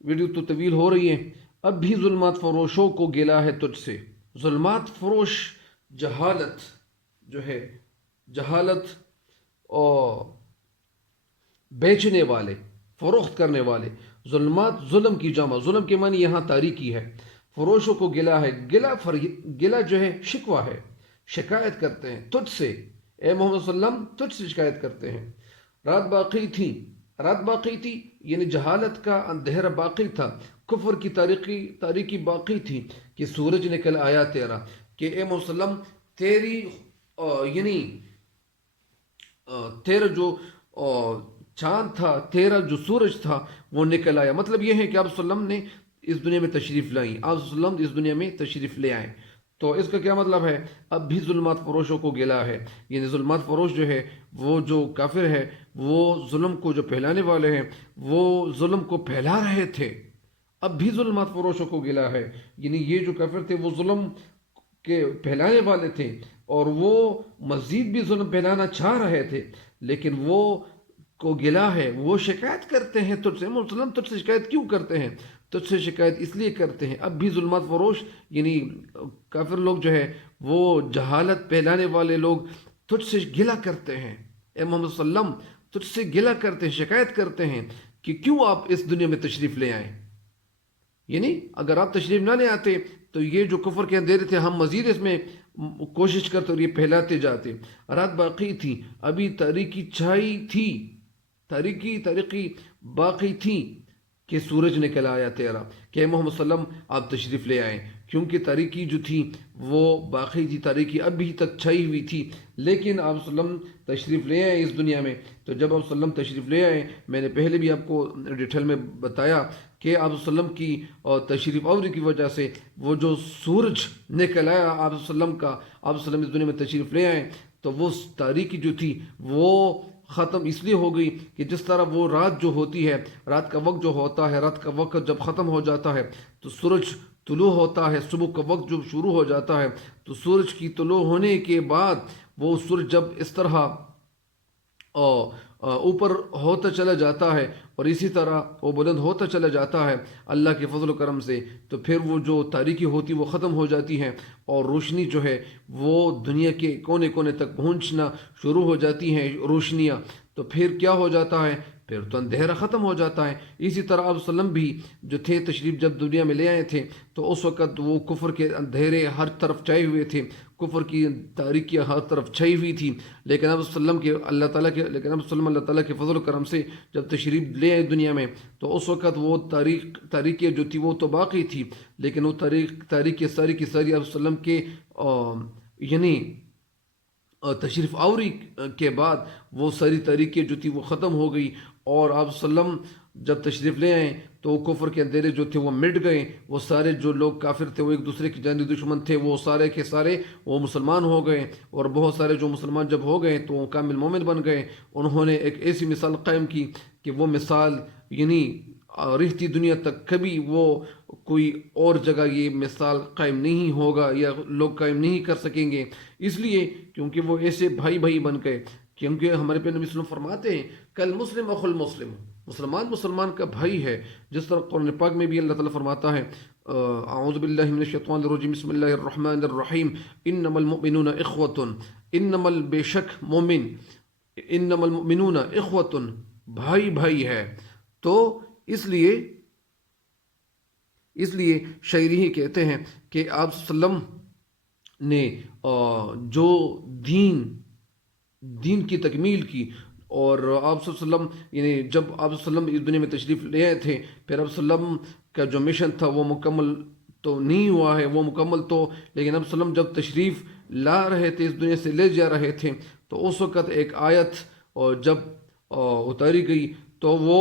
Video تو طویل ہو رہی ہے. اب بھی ظلمات فروشوں کو گلا ہے تجھ سے. ظلمات فروش جہالت جو ہے، جہالت اور بیچنے والے، فروخت کرنے والے. ظلمات ظلم کی جمع، ظلم کے معنی یہاں تاریکی ہے. فروشوں کو گلا ہے، گلا جو ہے شکوہ ہے، شکایت کرتے ہیں تجھ سے. اے محمد صلی اللہ علیہ وسلم تجھ سے شکایت کرتے ہیں. رات باقی تھی، رات باقی تھی یعنی جہالت کا اندھیرا باقی تھا، کفر کی تاریکی باقی تھی کہ سورج نکل آیا تیرا. کہ اے محمد صلی اللہ علیہ وسلم تیری یعنی تیرا جو چاند تھا، تیرا جو سورج تھا وہ نکل آیا. مطلب یہ ہے کہ آپ صلی اللہ علیہ وسلم نے اس دنیا میں تشریف لائی، آپ صلی اللہ علیہ وسلم اس دنیا میں تشریف لے آئے. تو اس کا کیا مطلب ہے؟ اب بھی ظلمات فروشوں کو گلا ہے، یعنی ظلمات فروش جو ہے وہ جو کافر ہے، وہ ظلم کو جو پھیلانے والے ہیں، وہ ظلم کو پھیلا رہے تھے. اب بھی ظلمات فروشوں کو گلا ہے، یعنی یہ جو کافر تھے وہ ظلم کے پھیلانے والے تھے اور وہ مزید بھی ظلم پھیلانا چاہ رہے تھے، لیکن وہ کو گلا ہے، وہ شکایت کرتے ہیں تجھ سے. مسلم تجھ سے شکایت کیوں کرتے ہیں؟ تجھ سے شکایت اس لیے کرتے ہیں اب بھی ظلمات فروش یعنی کافر لوگ جو ہے، وہ جہالت پھیلانے والے لوگ تجھ سے گلا کرتے ہیں. اے محمد صلی اللہ علیہ وسلم تجھ سے گلا کرتے ہیں، شکایت کرتے ہیں کہ کیوں آپ اس دنیا میں تشریف لے آئیں. یعنی اگر آپ تشریف نہ لے آتے تو یہ جو کفر کے اندھیرے تھے ہم مزید اس میں کوشش کرتے اور یہ پھیلاتے جاتے. رات باقی تھی، ابھی تاریکی چھائی تھی، تاریکی باقی تھی کہ سورج نکل آیا تیرا. کہ محمد صلی اللہ علیہ وسلم آپ تشریف لے آئیں، کیونکہ تاریکی جو تھی وہ باقی تھی، تاریکی ابھی تک چھائی ہوئی تھی. لیکن آپ صلی اللہ علیہ وسلم تشریف لے آئے اس دنیا میں. تو جب آپ صلی اللہ علیہ وسلم تشریف لے آئے، میں نے پہلے بھی آپ کو ڈیٹیل میں بتایا کہ آپ صلی اللہ علیہ وسلم کی تشریف آوری کی وجہ سے وہ جو سورج نکل آیا آپ صلی اللہ علیہ وسلم کا، آپ صلی اللہ علیہ وسلم اس دنیا میں تشریف لے آئے تو وہ تاریکی جو تھی وہ ختم اس لیے ہو گئی کہ جس طرح وہ رات جو ہوتی ہے، رات کا وقت جو ہوتا ہے، رات کا وقت جب ختم ہو جاتا ہے تو سورج طلوع ہوتا ہے، صبح کا وقت جو شروع ہو جاتا ہے تو سورج کی طلوع ہونے کے بعد وہ سورج جب اس طرح اوپر ہوتا چلا جاتا ہے اور اسی طرح وہ بلند ہوتا چلا جاتا ہے اللہ کے فضل و کرم سے، تو پھر وہ جو تاریکی ہوتی وہ ختم ہو جاتی ہے اور روشنی جو ہے وہ دنیا کے کونے کونے تک پہنچنا شروع ہو جاتی ہیں روشنیاں. تو پھر کیا ہو جاتا ہے؟ پھر تو اندھیرا ختم ہو جاتا ہے. اسی طرح آپ وسلم بھی جو تھے تشریف جب دنیا میں لے آئے تھے تو اس وقت وہ کفر کے اندھیرے ہر طرف چھائے ہوئے تھے، کفر کی تاریکیاں ہر طرف چھائی ہوئی تھی. لیکن اب وسلم کے اللہ تعالیٰ کے لیکن اب وسلم اللہ تعالیٰ کے فضل و کرم سے جب تشریف لے آئے دنیا میں تو اس وقت وہ تاریکیاں جو تھی وہ تو باقی تھی، لیکن وہ تاریکیاں ساری کی ساری اب وسلم کے یعنی تشریف آوری کے بعد وہ ساری تاریکیاں جو تھی وہ ختم ہو گئی. اور آپ وسلم جب تشریف لے آئے تو کفر کے اندھیرے جو تھے وہ مٹ گئے. وہ سارے جو لوگ کافر تھے وہ ایک دوسرے کے جانی دشمن تھے، وہ سارے کے سارے وہ مسلمان ہو گئے. اور بہت سارے جو مسلمان جب ہو گئے تو وہ کامل مومن بن گئے. انہوں نے ایک ایسی مثال قائم کی کہ وہ مثال یعنی رہتی دنیا تک کبھی وہ کوئی اور جگہ یہ مثال قائم نہیں ہوگا یا لوگ قائم نہیں کر سکیں گے، اس لیے کیونکہ وہ ایسے بھائی بھائی بن گئے. کیونکہ ہمارے پہ نبی صلی اللہ علیہ وسلم فرماتے ہیں کل مسلم اخو المسلم، مسلمان مسلمان کا بھائی ہے. جس طرح قرآن پاک میں بھی اللہ تعالیٰ فرماتا ہے اعوذ باللہ من الشیطان الرجیم بسم اللہ الرحمن الرحیم انما المؤمنون اخوۃ، انما بے شک مومن، انما المؤمنون اخوۃ بھائی بھائی ہے. تو اس لیے شاعری ہی کہتے ہیں کہ آپ صلی اللہ علیہ وسلم نے جو دین کی تکمیل کی. اور آپ صلی اللہ علیہ وسلم یعنی جب آپ صلی اللہ علیہ وسلم اس دنیا میں تشریف لے آئے تھے پھر آپ صلی اللہ علیہ وسلم کا جو مشن تھا وہ مکمل تو نہیں ہوا ہے، وہ مکمل تو لیکن آپ صلی اللہ علیہ وسلم جب تشریف لا رہے تھے اس دنیا سے لے جا رہے تھے تو اس وقت ایک آیت جب اتاری گئی تو وہ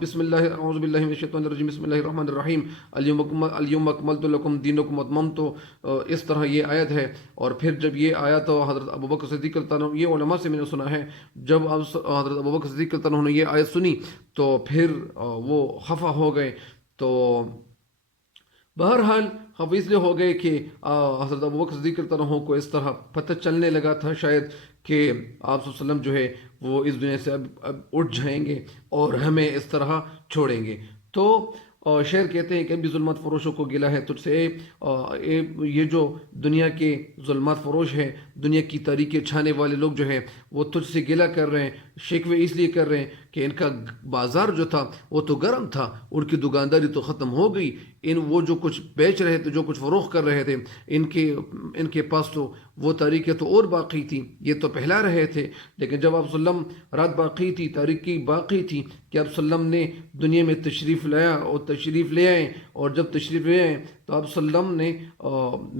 بسم اللہ اعوذ باللہ من الشیطان الرجیم بسم اللہ الرحمن الرحیم الیوم اکملت لکم دینکم اتممت، اس طرح یہ آیت ہے. اور پھر جب یہ آیا تو حضرت ابوبکر صدیق اللہ عنہ، یہ علماء سے میں نے سنا ہے، جب حضرت ابوبکر صدیق اللہ عنہ نے یہ آیت سنی تو پھر وہ خفا ہو گئے. تو بہرحال ہم اس لیے ہو گئے کہ حضرت ابوبکر صدیق اللہ عنہ کو اس طرح پتہ چلنے لگا تھا شاید کہ آپ صلی اللہ علیہ وسلم جو ہے وہ اس دنیا سے اب اٹھ جائیں گے اور ہمیں اس طرح چھوڑیں گے. تو شعر کہتے ہیں کہ ابھی ظلمات فروشوں کو گلا ہے تجھ سے، یہ جو دنیا کے ظلمات فروش ہیں، دنیا کی تاریکیں چھانے والے لوگ جو ہیں وہ تجھ سے گلا کر رہے ہیں، شکوے اس لیے کر رہے ہیں کہ ان کا بازار جو تھا وہ تو گرم تھا، ان کی دکانداری تو ختم ہو گئی، وہ جو کچھ بیچ رہے تھے، جو کچھ فروخت کر رہے تھے، ان کے پاس تو وہ تاریخیں تو اور باقی تھی، یہ تو پہلا رہے تھے۔ لیکن جب آپ صلی اللہ علیہ وسلم رات باقی تھی، تاریخی باقی تھی کہ آپ صلی اللہ علیہ وسلم نے دنیا میں تشریف لایا اور تشریف لے آئے، اور جب تشریف لے آئے تو آپ صلی اللہ علیہ وسلم نے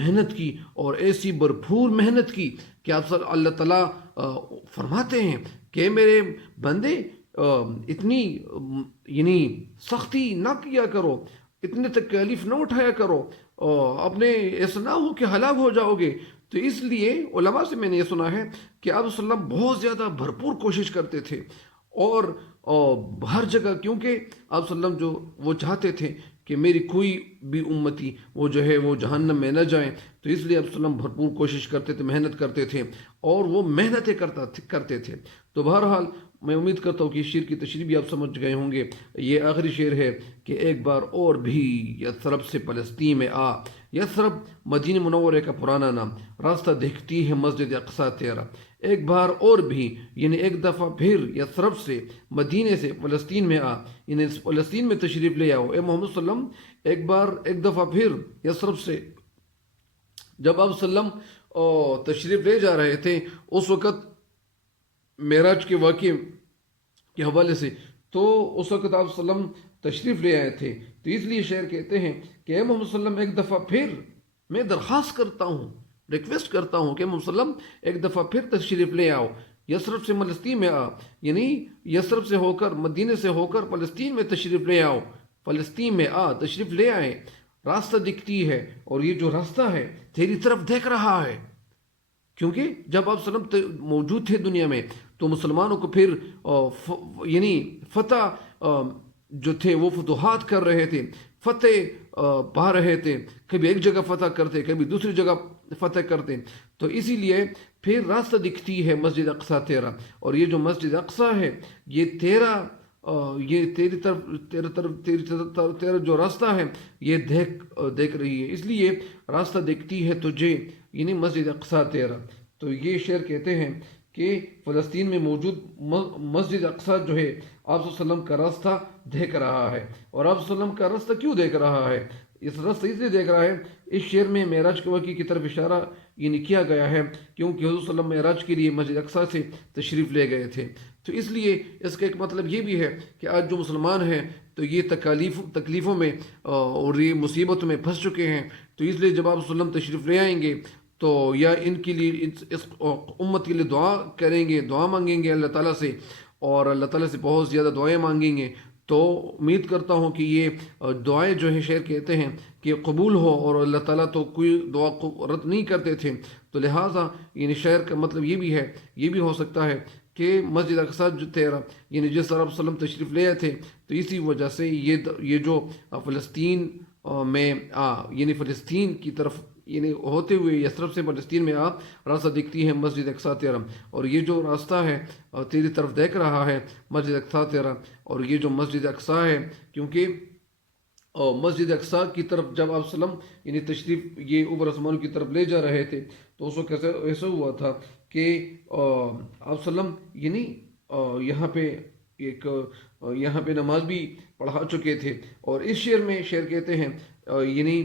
محنت کی، اور ایسی بھرپور محنت کی کہ آپ اللہ تعالیٰ فرماتے ہیں کہ میرے بندے اتنی یعنی سختی نہ کیا کرو، اتنے تکلیف نہ اٹھایا کرو، اپنے ایسا نہ ہو کہ ہلاک ہو جاؤ گے۔ تو اس لیے علماء سے میں نے یہ سنا ہے کہ آپ صلی اللہ علیہ وسلم بہت زیادہ بھرپور کوشش کرتے تھے، اور ہر جگہ، کیونکہ آپ صلی اللہ علیہ وسلم جو وہ چاہتے تھے کہ میری کوئی بھی امتی وہ جو ہے وہ جہنم میں نہ جائیں، تو اس لیے آپ صلی اللہ علیہ وسلم بھرپور کوشش کرتے تھے، محنت کرتے تھے، اور وہ محنتیں کرتے تھے۔ تو بہرحال میں امید کرتا ہوں کہ اس شعر کی تشریح بھی آپ سمجھ گئے ہوں گے۔ یہ آخری شعر ہے کہ ایک بار اور بھی یثرب سے فلسطین میں آ، یثرب مدینہ منورہ کا پرانا نام، راستہ دیکھتی ہے مسجد اقصیٰ تیرا، ایک بار اور بھی یعنی ایک دفعہ پھر یثرب سے، مدینے سے فلسطین میں آ، یعنی فلسطین میں تشریف لے آؤ اے محمد صلی اللہ علیہ وسلم، ایک دفعہ پھر یثرب سے۔ جب آپ صلی اللہ علیہ وسلم تشریف لے جا رہے تھے اس وقت معراج کے واقعے کے حوالے سے، تو اس وقت آپ صلی اللہ علیہ وسلم تشریف لے آئے تھے، تو اس لیے شعر کہتے ہیں کہ اے محمد صلی اللہ علیہ وسلم ایک دفعہ پھر میں درخواست کرتا ہوں، ریکویسٹ کرتا ہوں کہ محمد صلی اللہ علیہ وسلم ایک دفعہ پھر تشریف لے آؤ، یثرب سے فلسطین میں آ، یعنی یثرب سے ہو کر، مدینے سے ہو کر فلسطین میں تشریف لے آؤ، فلسطین میں آ، تشریف لے آئے، راستہ دکھتی ہے، اور یہ جو راستہ ہے تیری طرف دیکھ رہا ہے۔ کیونکہ جب آپ صلی اللہ علیہ وسلم موجود تھے دنیا میں تو مسلمانوں کو پھر یعنی فتح جو تھے وہ فتوحات کر رہے تھے، فتح پا رہے تھے، کبھی ایک جگہ فتح کرتے، کبھی دوسری جگہ فتح کرتے، تو اسی لیے پھر راستہ دکھتی ہے مسجد اقصیٰ تیرا، اور یہ جو مسجد اقصیٰ ہے یہ یہ تیرا جو راستہ ہے یہ دیکھ رہی ہے، اس لیے راستہ دیکھتی ہے تجھے، یعنی مسجد اقصیٰ تیرا۔ تو یہ شعر کہتے ہیں کہ فلسطین میں موجود مسجد اقصیٰ جو ہے آپ صلی اللہ علیہ وسلم کا راستہ دیکھ رہا ہے، اور آپ صلی اللہ علیہ وسلم کا راستہ کیوں دیکھ رہا ہے؟ اس راستہ اس لیے دیکھ رہا ہے، اس شعر میں معراج کے واقعے کی طرف اشارہ یعنی کیا گیا ہے، کیونکہ حضور صلی اللہ علیہ وسلم معراج کے لیے مسجد اقصیٰ سے تشریف لے گئے تھے۔ تو اس لیے اس کا ایک مطلب یہ بھی ہے کہ آج جو مسلمان ہیں تو یہ تکلیفوں میں اور یہ مصیبتوں میں پھنس چکے ہیں، تو اس لیے جب آپ صلی اللہ علیہ وسلم تشریف لے آئیں گے تو یا ان کے لیے اس امت کے لیے دعا کریں گے، دعا مانگیں گے اللہ تعالیٰ سے، اور اللہ تعالیٰ سے بہت زیادہ دعائیں مانگیں گے، تو امید کرتا ہوں کہ یہ دعائیں جو ہے شعر کہتے ہیں کہ قبول ہو، اور اللہ تعالیٰ تو کوئی دعا کو رد نہیں کرتے تھے، تو لہٰذا یعنی شعر کا مطلب یہ بھی ہے، یہ بھی ہو سکتا ہے کہ مسجد اقصیٰ جو تیرا، یعنی جس طرح آپ صلی اللہ علیہ وسلم تشریف لے آئے تھے، تو اسی وجہ سے یہ جو فلسطین میں یعنی فلسطین کی طرف یعنی ہوتے ہوئے یثرب سے فلسطین میں راستہ دکھتی ہے مسجد اقصیٰ تیرا، اور یہ جو راستہ ہے تیری طرف دیکھ رہا ہے مسجد اقصیٰ تیرا، اور یہ جو مسجد اقصیٰ ہے، کیونکہ مسجد اقصیٰ کی طرف جب آپ صلی اللہ علیہ وسلم یعنی تشریف یہ اوپر آسمانوں کی طرف لے جا رہے تھے، تو اس وقت ایسا ہوا تھا کہ آپ صلی اللہ علیہ وسلم یعنی یہاں پہ نماز بھی پڑھا چکے تھے، اور اس شعر میں شعر کہتے ہیں یعنی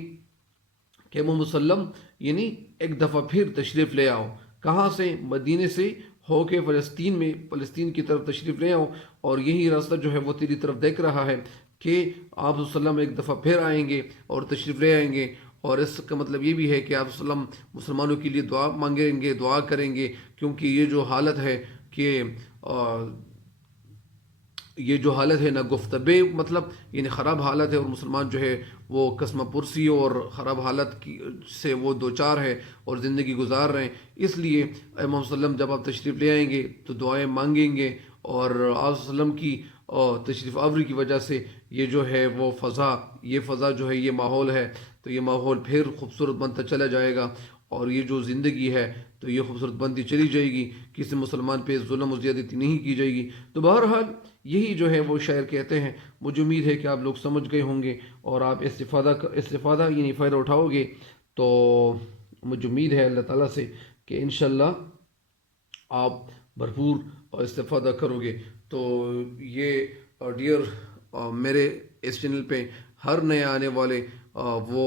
کہ محمد صلی اللہ علیہ وسلم یعنی ایک دفعہ پھر تشریف لے آؤ، کہاں سے؟ مدینے سے ہو کے فلسطین کی طرف تشریف لے آؤ، اور یہی راستہ جو ہے وہ تیری طرف دیکھ رہا ہے کہ آپ صلی اللہ علیہ وسلم ایک دفعہ پھر آئیں گے اور تشریف لے آئیں گے، اور اس کا مطلب یہ بھی ہے کہ آپ صلی اللہ علیہ وسلم مسلمانوں کے لیے دعا مانگیں گے، دعا کریں گے، کیونکہ یہ جو حالت ہے کہ نہ گفتبے مطلب یعنی خراب حالت ہے، اور مسلمان جو ہے وہ قسمہ پرسی اور خراب حالت سے وہ دوچار ہے اور زندگی گزار رہے ہیں، اس لیے اے محمد صلی اللہ علیہ وسلم جب آپ تشریف لے آئیں گے تو دعائیں مانگیں گے، اور آپ صلی اللہ علیہ وسلم کی تشریف آوری کی وجہ سے یہ جو ہے وہ فضا جو ہے، یہ ماحول ہے، تو یہ ماحول پھر خوبصورت بنتا چلا جائے گا، اور یہ جو زندگی ہے تو یہ خوبصورت بنتی چلی جائے گی، کسی مسلمان پہ ظلم و زیادتی نہیں کی جائے گی۔ تو بہرحال یہی جو ہے وہ شاعر کہتے ہیں. مجھے امید ہے کہ آپ لوگ سمجھ گئے ہوں گے اور آپ استفادہ یعنی فائدہ اٹھاؤ گے. تو مجھے امید ہے اللہ تعالیٰ سے کہ انشاءاللہ آپ بھرپور استفادہ کرو گے. تو یہ ڈیئر میرے اس چینل پہ ہر نئے آنے والے وہ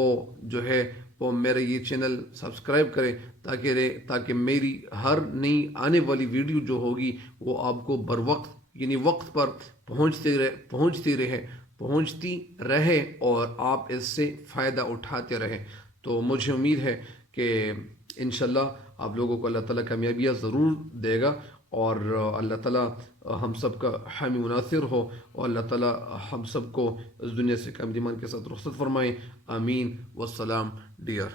جو ہے وہ میرا یہ چینل سبسکرائب کریں تاکہ میری ہر نئی آنے والی ویڈیو جو ہوگی وہ آپ کو بر وقت یعنی وقت پر پہنچتی رہے اور آپ اس سے فائدہ اٹھاتے رہیں. تو مجھے امید ہے کہ انشاءاللہ آپ لوگوں کو اللہ تعالیٰ کامیابیاں ضرور دے گا اور اللہ تعالیٰ ہم سب کا حامی مناصر ہو اور اللہ تعالیٰ ہم سب کو اس دنیا سے قیامت ایمان کے ساتھ رخصت فرمائے. آمین والسلام ڈیئر.